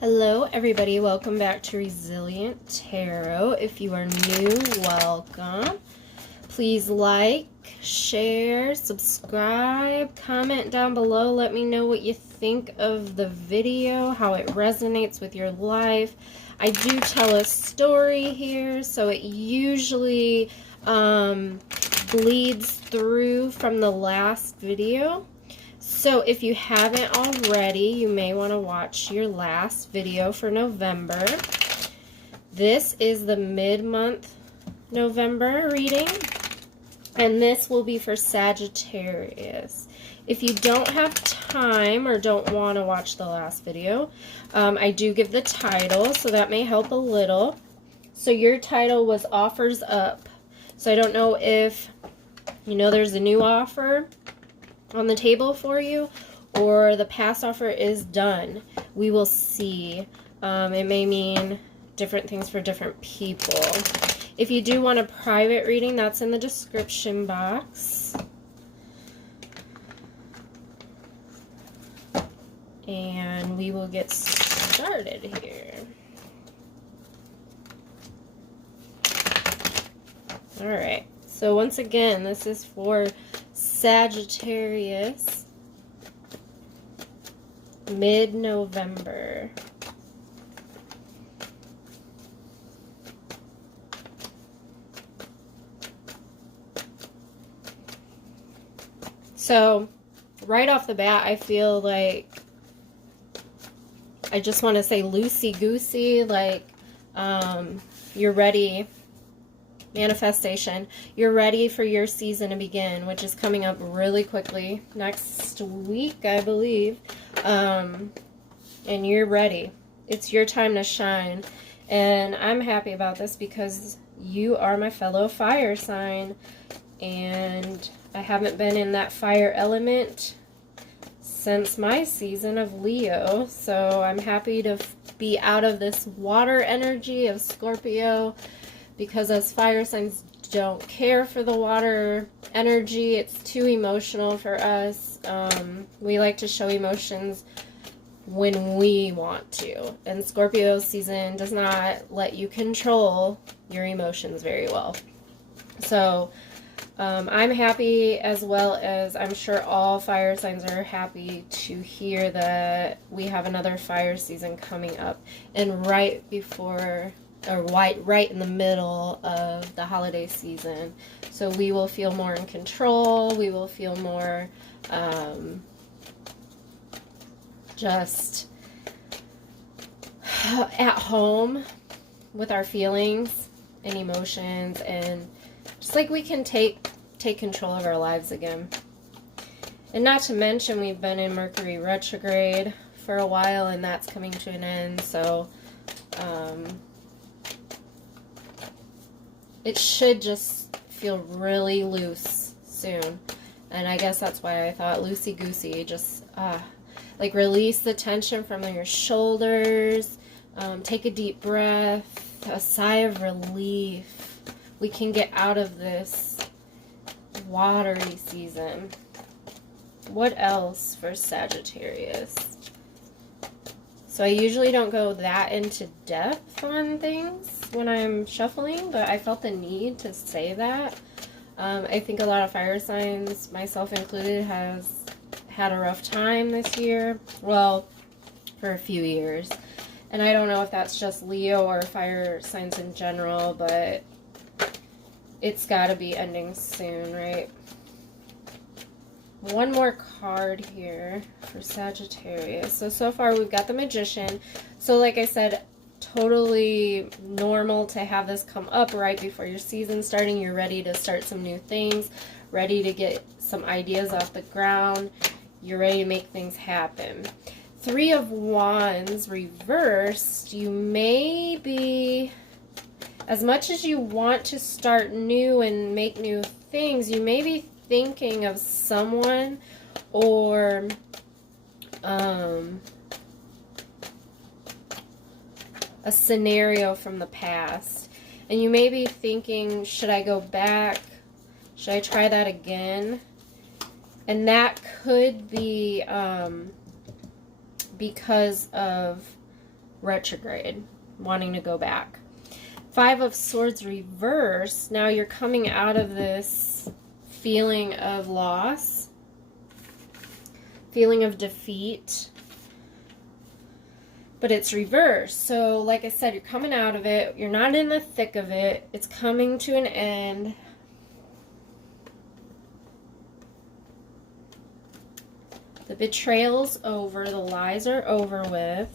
Hello everybody, welcome back to Resilient Tarot. If you are new, welcome. Please like, share, subscribe, comment down below. Let me know what you think of the video, how it resonates with your life. I do tell a story here, so it usually bleeds through from the last video. So if you haven't already, you may want to watch your last video for November. This is the mid-month November reading, and this will be for Sagittarius. If you don't have time or don't want to watch the last video, I do give the title, so that may help a little. So your title was Offers Up. So I don't know if, there's a new offer on the table for you, or the past offer is done. We will see. It may mean different things for different people. If you do want a private reading, that's in the description box. And we will get started here. Alright, so once again, this is for Sagittarius, mid-November. So, right off the bat, I feel like I just want to say loosey-goosey, like you're ready. Manifestation, you're ready for your season to begin, which is coming up really quickly next week, I believe. And you're ready. It's your time to shine. And I'm happy about this because you are my fellow fire sign, and I haven't been in that fire element since my season of Leo, so I'm happy to be out of this water energy of Scorpio, because as fire signs don't care for the water energy. It's too emotional for us. We like to show emotions when we want to. And Scorpio season does not let you control your emotions very well. So I'm happy, as well as I'm sure all fire signs are happy to hear that we have another fire season coming up. And right before, or right in the middle of the holiday season. So we will feel more in control. We will feel more just at home with our feelings and emotions, and just like we can take control of our lives again. And not to mention, we've been in Mercury retrograde for a while, and that's coming to an end. So it should just feel really loose soon. And I guess that's why I thought loosey-goosey. Just, like, release the tension from your shoulders. Take a deep breath. A sigh of relief. We can get out of this watery season. What else for Sagittarius? So I usually don't go that into depth on things when I'm shuffling, but I felt the need to say that. I think a lot of fire signs, myself included, has had a rough time this year. Well, for a few years. And I don't know if that's just Leo or fire signs in general, but it's got to be ending soon, right? One more card here for Sagittarius. So far we've got the Magician. So like I said, totally normal to have this come up right before your season starting. You're ready to start some new things, ready to get some ideas off the ground. You're ready to make things happen. Three of Wands reversed. You may be, as much as you want to start new and make new things, you may be thinking of someone or a scenario from the past, and you may be thinking, should I go back? Should I try that again? And that could be because of retrograde, wanting to go back. Five of Swords reverse. Now you're coming out of this feeling of loss, feeling of defeat, but it's reversed. So like I said, you're coming out of it. You're not in the thick of it. It's coming to an end. The betrayal's over. The lies are over with.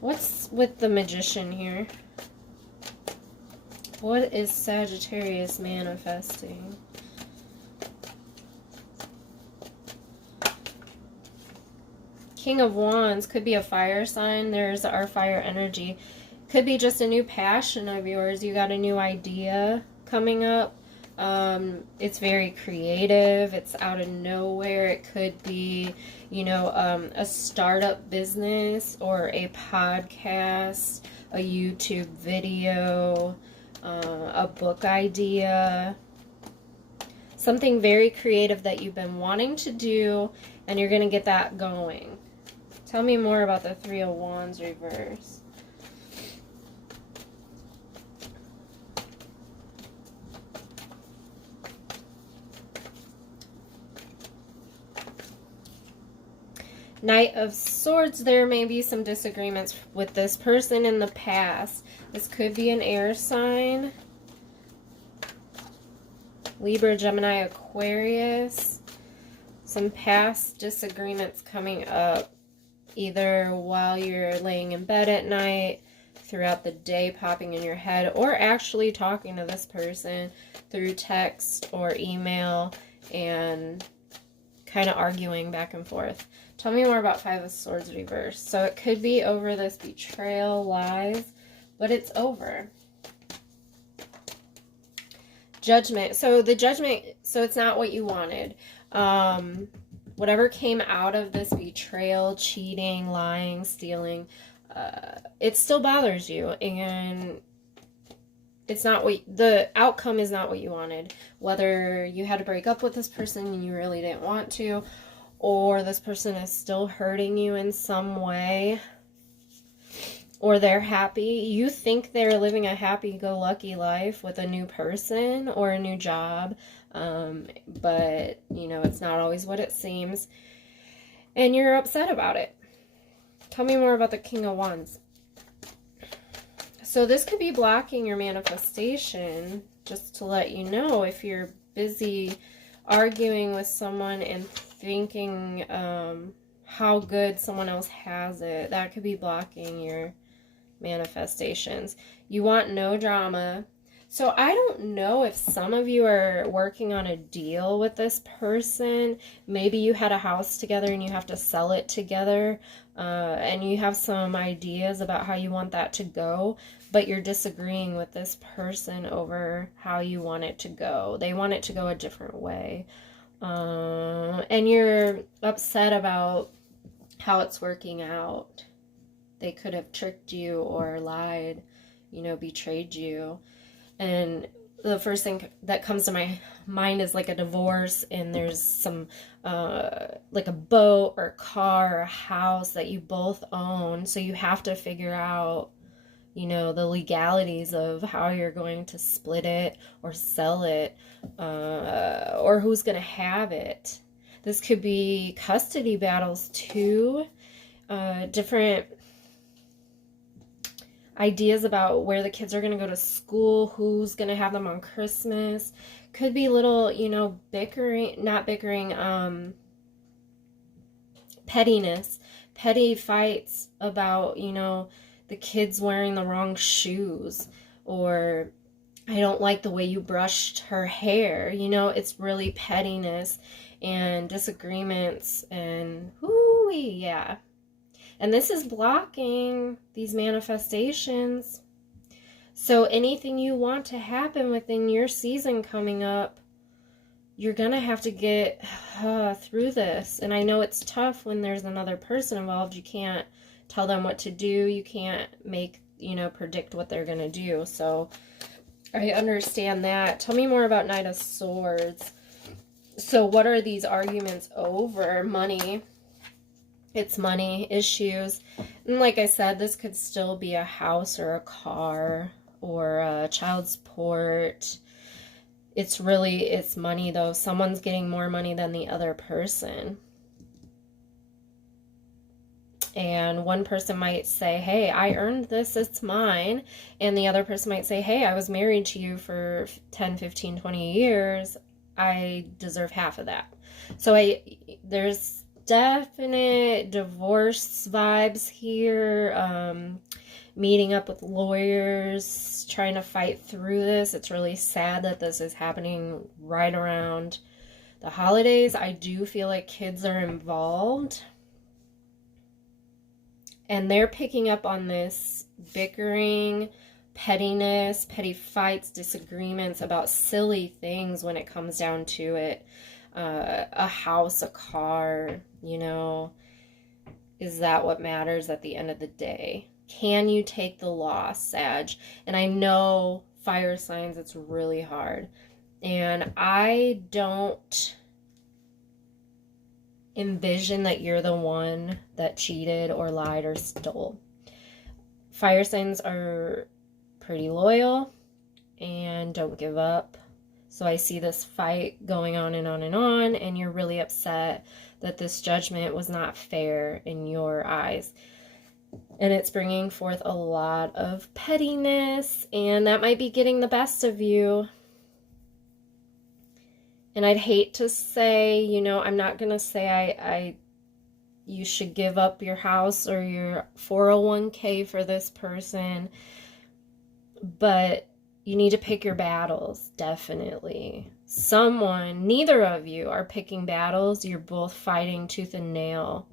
What's with the Magician here? What is Sagittarius manifesting? King of Wands could be a fire sign. There's our fire energy. Could be just a new passion of yours. You got a new idea coming up. It's very creative. It's out of nowhere. It could be, you know, a startup business or a podcast, a YouTube video, a book idea. Something very creative that you've been wanting to do, and you're going to get that going. Tell me more about the Three of Wands reverse. Knight of Swords, there may be some disagreements with this person in the past. This could be an air sign. Libra, Gemini, Aquarius. Some past disagreements coming up, either while you're laying in bed at night, throughout the day popping in your head, or actually talking to this person through text or email and kind of arguing back and forth. Tell me more about Five of Swords reverse. So it could be over this betrayal, lies, but it's over. Judgment. So the Judgment, so it's not what you wanted. Whatever came out of this betrayal, cheating, lying, stealing, it still bothers you, and it's not what the outcome is not what you wanted. Whether you had to break up with this person and you really didn't want to, or this person is still hurting you in some way, or they're happy. You think they're living a happy-go-lucky life with a new person or a new job, but, you know, it's not always what it seems, and you're upset about it. Tell me more about the King of Wands. So this could be blocking your manifestation, just to let you know, if you're busy arguing with someone and thinking how good someone else has it, that could be blocking your manifestations. You want no drama. So I don't know if some of you are working on a deal with this person. Maybe you had a house together and you have to sell it together, and you have some ideas about how you want that to go, but you're disagreeing with this person over how you want it to go. They want it to go a different way. And you're upset about how it's working out. They could have tricked you or lied, you know, betrayed you. And the first thing that comes to my mind is like a divorce, and there's some, like a boat or a car or a house that you both own. So you have to figure out, you know, the legalities of how you're going to split it or sell it, or who's going to have it. This could be custody battles too, different ideas about where the kids are going to go to school, who's going to have them on Christmas. Could be little, you know, pettiness, petty fights about, you know, the kids wearing the wrong shoes, or I don't like the way you brushed her hair. You know, it's really pettiness and disagreements, and whoo-wee, yeah. And this is blocking these manifestations. So anything you want to happen within your season coming up, you're going to have to get through this. And I know it's tough when there's another person involved. You can't tell them what to do. You can't make, you know, predict what they're going to do. So I understand that. Tell me more about Knight of Swords. So what are these arguments over? Money. It's money issues. And like I said, this could still be a house or a car or a child support. It's money though. Someone's getting more money than the other person. And one person might say, hey, I earned this, it's mine. And the other person might say, hey, I was married to you for 10, 15, 20 years. I deserve half of that. So there's definite divorce vibes here. Meeting up with lawyers, trying to fight through this. It's really sad that this is happening right around the holidays. I do feel like kids are involved. And they're picking up on this bickering, pettiness, petty fights, disagreements about silly things when it comes down to it. A house, a car, you know, is that what matters at the end of the day? Can you take the loss, Sag? And I know fire signs, it's really hard. And I don't envision that you're the one that cheated or lied or stole. Fire signs are pretty loyal and don't give up. So I see this fight going on and on and on, and you're really upset that this judgment was not fair in your eyes. And it's bringing forth a lot of pettiness, and that might be getting the best of you. And I'd hate to say, you know, I'm not going to say you should give up your house or your 401k for this person, but you need to pick your battles, definitely. Neither of you are picking battles. You're both fighting tooth and nail.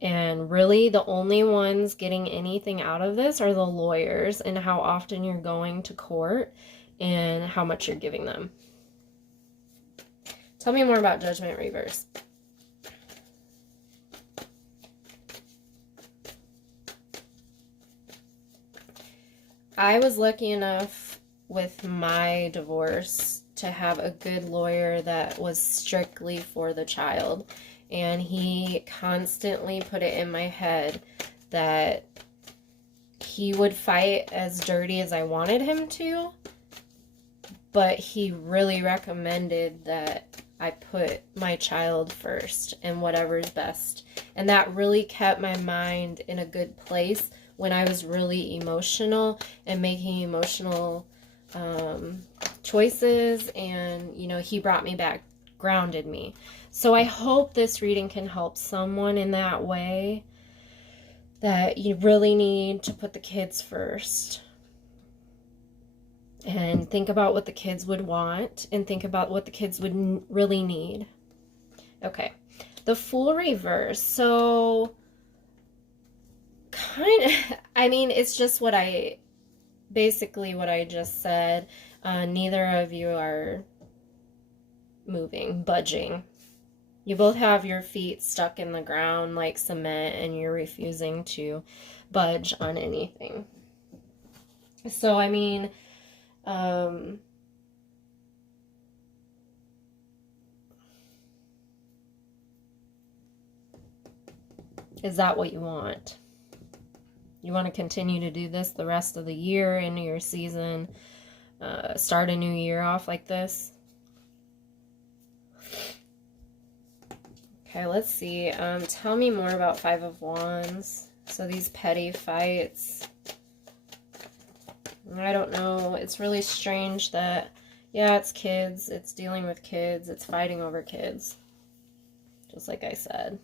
And really, the only ones getting anything out of this are the lawyers and how often you're going to court and how much you're giving them. Tell me more about Judgment Reverse. I was lucky enough with my divorce to have a good lawyer that was strictly for the child. And he constantly put it in my head that he would fight as dirty as I wanted him to, but he really recommended that I put my child first and whatever's best. And that really kept my mind in a good place when I was really emotional and making emotional choices. And, you know, he brought me back, grounded me. So I hope this reading can help someone in that way, that you really need to put the kids first. And think about what the kids would want and think about what the kids would really need. Okay. The Fool reverse. So I mean, it's just basically what I just said. Neither of you are moving, budging. You both have your feet stuck in the ground like cement and you're refusing to budge on anything. So, I mean, is that what you want? You want to continue to do this the rest of the year, into your season, start a new year off like this? Okay, let's see. Tell me more about Five of Wands. So these petty fights. I don't know. It's really strange that, yeah, it's kids. It's dealing with kids. It's fighting over kids. Just like I said.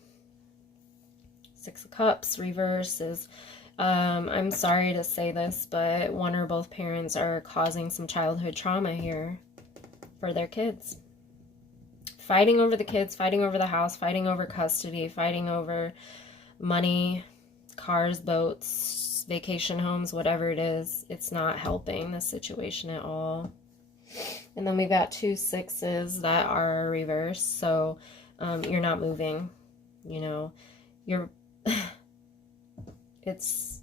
Six of Cups reverse is, I'm sorry to say this, but one or both parents are causing some childhood trauma here for their kids. Fighting over the kids, fighting over the house, fighting over custody, fighting over money, cars, boats, vacation homes, whatever it is. It's not helping the situation at all. And then we've got 2 6s that are reverse. So you're not moving, you know, you're it's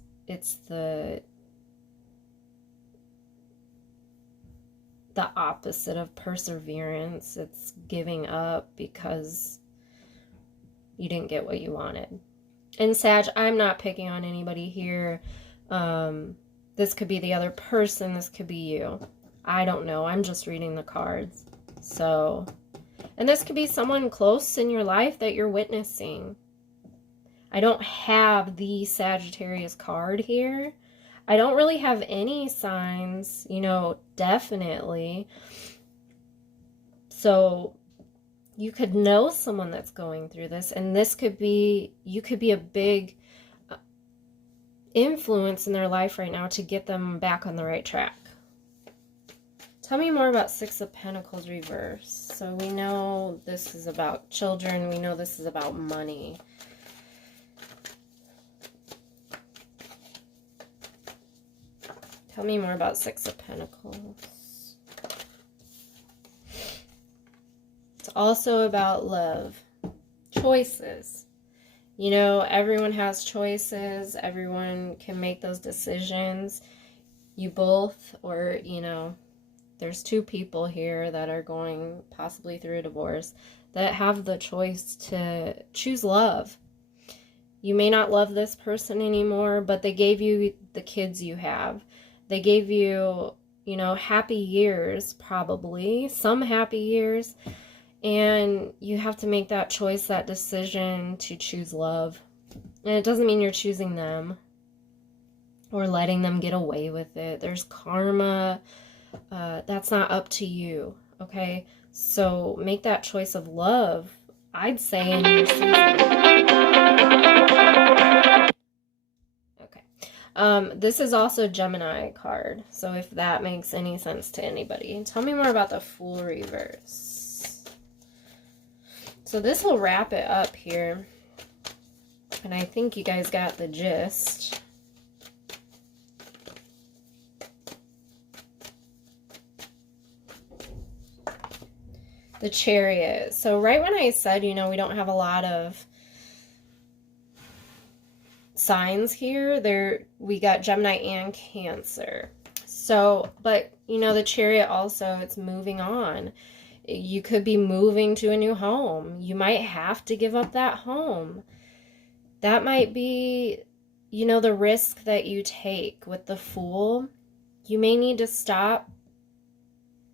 the opposite of perseverance. It's giving up because you didn't get what you wanted. And Sag, I'm not picking on anybody here. This could be the other person. This could be you. I don't know. I'm just reading the cards. So, and this could be someone close in your life that you're witnessing. I don't have the Sagittarius card here. I don't really have any signs, you know, definitely. So you could know someone that's going through this, and this could be, you could be a big influence in their life right now to get them back on the right track. Tell me more about Six of Pentacles reverse. So we know this is about children. We know this is about money. Tell me more about Six of Pentacles. It's also about love. Choices. You know, everyone has choices. Everyone can make those decisions. You both, or, you know, there's two people here that are going possibly through a divorce that have the choice to choose love. You may not love this person anymore, but they gave you the kids you have. They gave you, you know, happy years, probably, some happy years. And you have to make that choice, that decision to choose love. And it doesn't mean you're choosing them or letting them get away with it. There's karma. That's not up to you, okay? So make that choice of love, I'd say, in your season. Okay. This is also Gemini card, so if that makes any sense to anybody. Tell me more about the Fool reverse. So this will wrap it up here, and I think you guys got the gist. The Chariot. So right when I said, you know, we don't have a lot of signs here, we got Gemini and Cancer. So, but, you know, the Chariot also, it's moving on. You could be moving to a new home. You might have to give up that home. That might be, you know, the risk that you take with the Fool. You may need to stop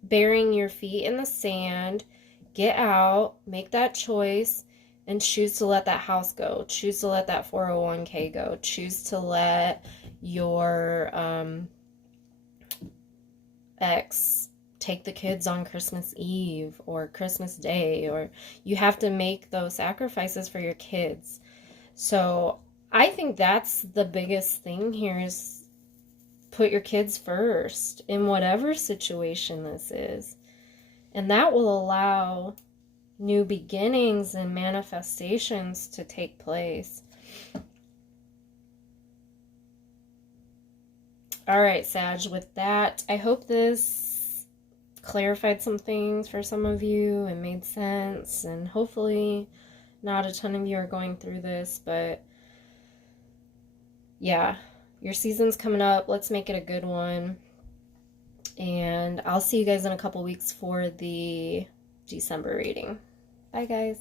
burying your feet in the sand, get out, make that choice, and choose to let that house go. Choose to let that 401k go. Choose to let your ex take the kids on Christmas Eve or Christmas Day, or you have to make those sacrifices for your kids. So I think that's the biggest thing here, is put your kids first in whatever situation this is. And that will allow new beginnings and manifestations to take place. All right, Sag, with that, I hope this clarified some things for some of you and made sense. And hopefully not a ton of you are going through this, but yeah, your season's coming up. Let's make it a good one. And I'll see you guys in a couple weeks for the December reading. Bye, guys.